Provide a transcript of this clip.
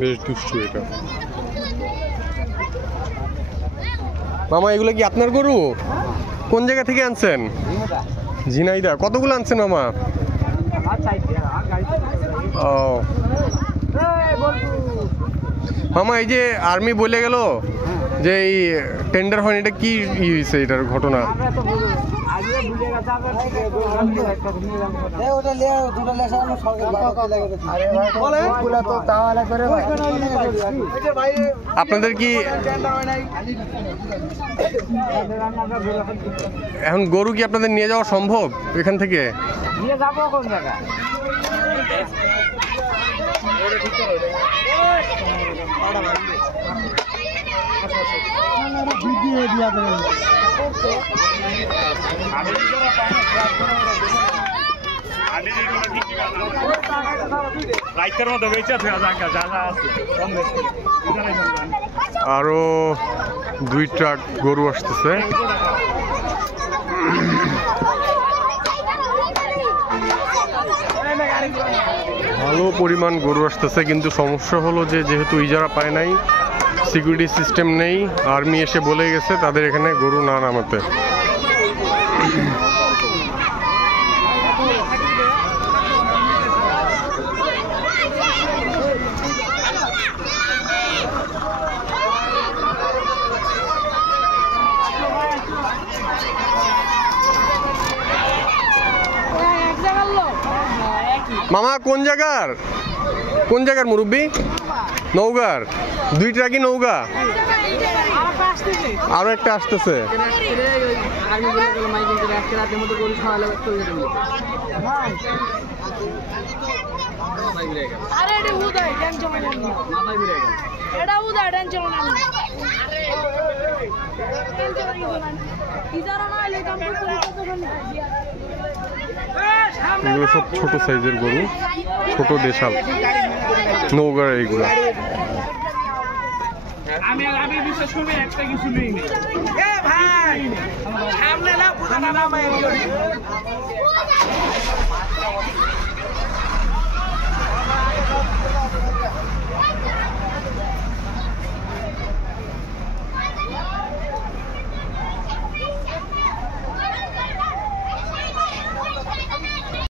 বেশ দুষ্টু এটা। মামা এগুলো কি আপনার গরু? কোন জায়গা থেকে আনছেন? ঝিনাইদা। কতগুলো আনছেন মামা? ও মামা, এই যে আর্মি বলে গেল যে এই টেন্ডার হয়নি, এটা কি হয়েছে এটার ঘটনা? আপনাদের কি এখন গরু কি আপনাদের নিয়ে যাওয়া সম্ভব এখান থেকে? নিয়ে যাবো কোন জায়গায়? আরো 2 ট্রাক গরু আসতেছে। ভালো পরিমাণ গরু আসতেছে, কিন্তু সমস্যা হলো যে যেহেতু ইজারা পায় নাই, সিকিউরিটি সিস্টেম নেই, আর্মি এসে বলে গেছে তাদের এখানে গরু না নামাতে। মামা কোন জায়গার মুরব্বী? নৌগার। 2 ট্রাকই নৌগা। আরো একটা আসতেছে। এগুলো সব ছোট সাইজের গরু, ছোট দেশাল নৌগার এইগুলো। আমি বিশেষ করে একটা কিছু নেই ভাই, সামনে না বুঝা না ভাই।